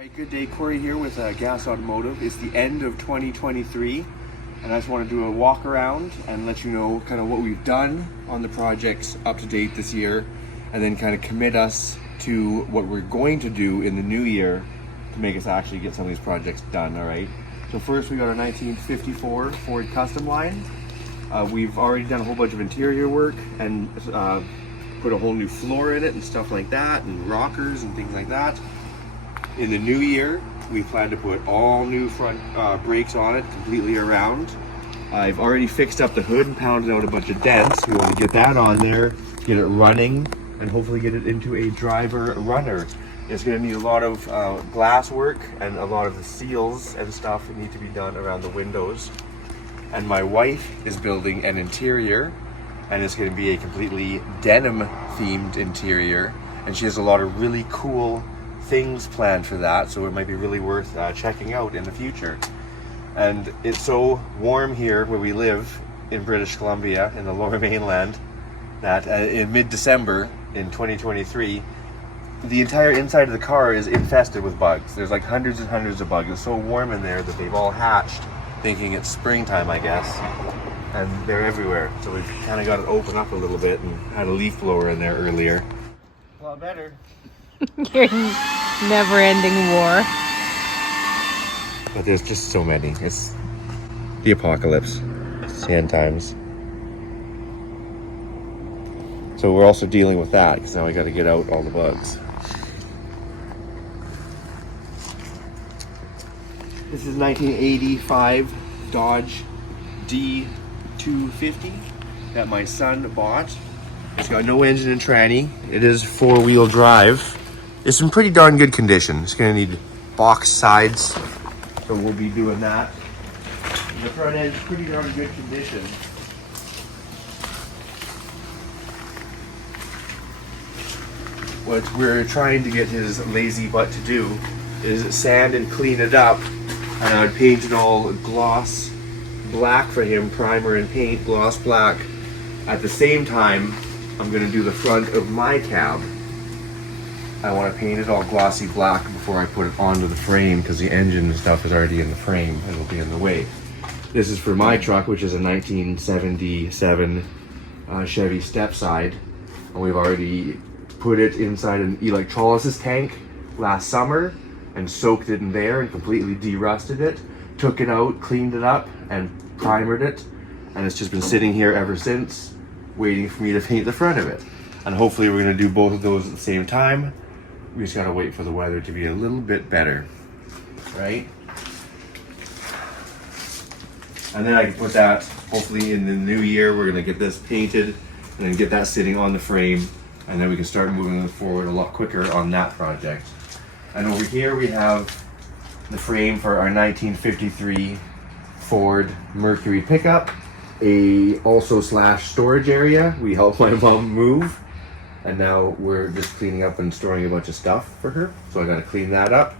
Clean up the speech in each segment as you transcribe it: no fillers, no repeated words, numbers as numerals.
Alright, good day. Corey here with Gas Automotive. It's the end of 2023 and I just want to do a walk around and let you know kind of what we've done on the projects up to date this year, and then kind of commit us to what we're going to do in the new year to make us actually get some of these projects done. Alright, so first we got our 1954 Ford Custom line. We've already done a whole bunch of interior work and put a whole new floor in it and stuff like that, and rockers and things like that. In the new year, we plan to put all new front brakes on it, completely around. I've already fixed up the hood and pounded out a bunch of dents. We want to get that on there, get it running, and hopefully get it into a driver runner. It's going to need a lot of glass work, and a lot of the seals and stuff that need to be done around the windows. And my wife is building an interior, and it's going to be a completely denim themed interior, and she has a lot of really cool things planned for that, so it might be really worth checking out in the future. And it's so warm here where we live in British Columbia in the Lower Mainland that in mid-December in 2023 the entire inside of the car is infested with bugs. There's like hundreds and hundreds of bugs. It's so warm in there that they've all hatched thinking it's springtime, I guess, and they're everywhere. So we've kind of got it open up a little bit and had a leaf blower in there earlier. A lot better. Your never-ending war. But there's just so many. It's the apocalypse. It's the end times. So we're also dealing with that because now we got to get out all the bugs. This is 1985 Dodge D250 that my son bought. It's got no engine and tranny. It is four-wheel drive. It's in pretty darn good condition. It's going to need box sides, so we'll be doing that. The front end is pretty darn good condition. What we're trying to get his lazy butt to do is sand and clean it up, and I would paint it all gloss black for him, primer and paint, gloss black. At the same time, I'm going to do the front of my cab. I want to paint it all glossy black before I put it onto the frame, because the engine and stuff is already in the frame. It'll be in the way. This is for my truck, which is a 1977 Chevy Stepside, and we've already put it inside an electrolysis tank last summer and soaked it in there and completely de-rusted it, took it out, cleaned it up, and primered it, and it's just been sitting here ever since, waiting for me to paint the front of it. And hopefully we're going to do both of those at the same time. We just got to wait for the weather to be a little bit better, right? And then I can put that, hopefully in the new year, we're going to get this painted and then get that sitting on the frame, and then we can start moving forward a lot quicker on that project. And over here we have the frame for our 1953 Ford Mercury pickup, also slash storage area. We helped my mom move, and now we're just cleaning up and storing a bunch of stuff for her. So I got to clean that up,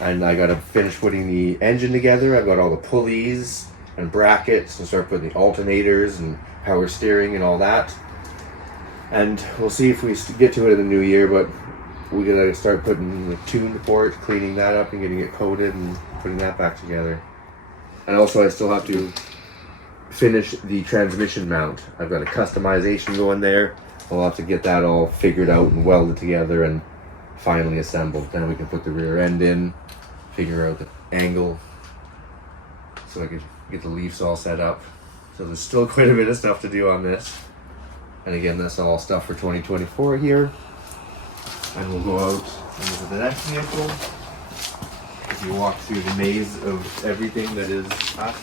and I got to finish putting the engine together. I've got all the pulleys and brackets, and start putting the alternators and power steering and all that. And we'll see if we get to it in the new year, but we gotta start putting the tune port, cleaning that up and getting it coated and putting that back together. And also I still have to finish the transmission mount. I've got a customization going there. We'll have to get that all figured out and welded together and finally assembled. Then we can put the rear end in, figure out the angle, so I can get the leaves all set up. So there's still quite a bit of stuff to do on this. And again, that's all stuff for 2024 here. And we'll go out and look at the next vehicle as we walk through the maze of everything that is us.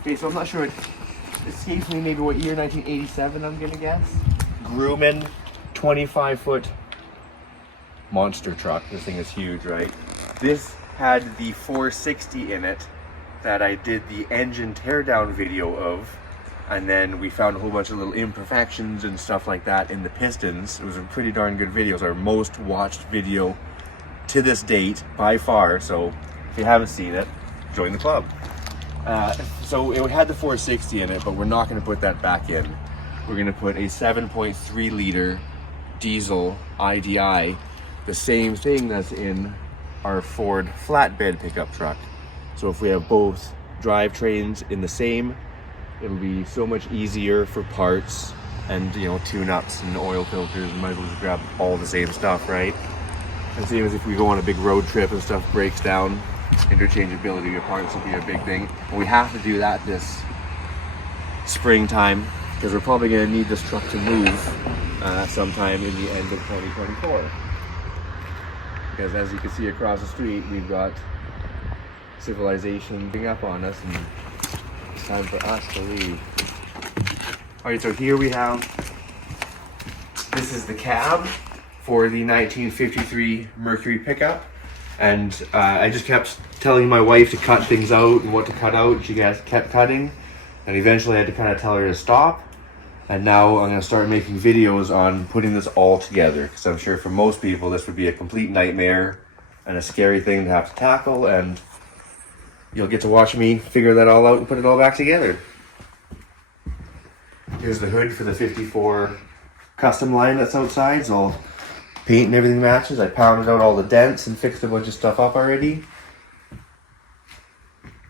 Okay, so I'm not sure, it escapes me maybe what year, 1987 I'm gonna guess. Grumman 25-foot monster truck. This thing is huge, right? This had the 460 in it that I did the engine teardown video of, and then we found a whole bunch of little imperfections and stuff like that in the pistons. It was a pretty darn good video. It was our most watched video to this date by far, so if you haven't seen it, join the club. So it had the 460 in it, but we're not going to put that back in. We're going to put a 7.3 liter diesel IDI the same thing that's in our Ford flatbed pickup truck. So if we have both drivetrains in the same, it'll be so much easier for parts and, you know, tune-ups and oil filters. You might as well just grab all the same stuff, right? And same as if we go on a big road trip and stuff breaks down, interchangeability of parts will be a big thing. And we have to do that this springtime because we're probably going to need this truck to move sometime in the end of 2024. Because as you can see across the street, we've got civilization being up on us, and it's time for us to leave. Alright, so here we have, this is the cab for the 1953 Mercury pickup, and I just kept telling my wife to cut things out and what to cut out. She guys kept cutting, and eventually I had to kind of tell her to stop. And now I'm going to start making videos on putting this all together, because I'm sure for most people this would be a complete nightmare and a scary thing to have to tackle, and you'll get to watch me figure that all out and put it all back together. Here's the hood for the 54 custom line that's outside, so all paint and everything matches. I pounded out all the dents and fixed a bunch of stuff up already.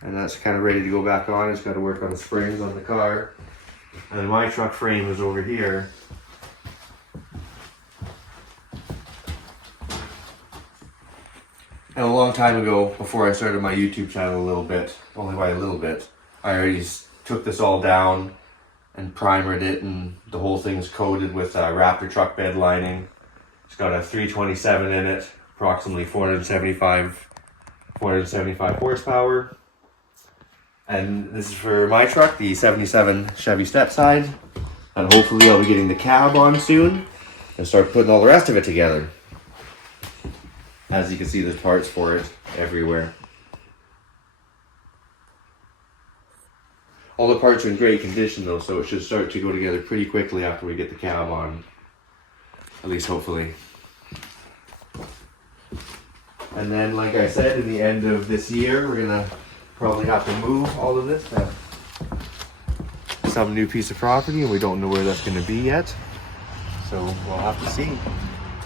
And that's kind of ready to go back on. It's got to work on the springs on the car. And my truck frame is over here. And a long time ago, before I started my YouTube channel a little bit, only by a little bit, I already took this all down and primered it, and the whole thing's coated with Raptor truck bed lining. It's got a 327 in it, approximately 475 horsepower. And this is for my truck, the 77 Chevy Stepside. And hopefully I'll be getting the cab on soon and start putting all the rest of it together. As you can see, there's parts for it everywhere. All the parts are in great condition though, so it should start to go together pretty quickly after we get the cab on. At least hopefully. And then, like I said, in the end of this year, we're gonna probably have to move all of this to some new piece of property, and we don't know where that's going to be yet, so we'll have to see.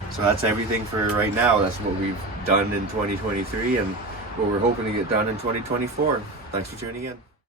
So that's everything for right now. That's what we've done in 2023 and what we're hoping to get done in 2024. Thanks for tuning in.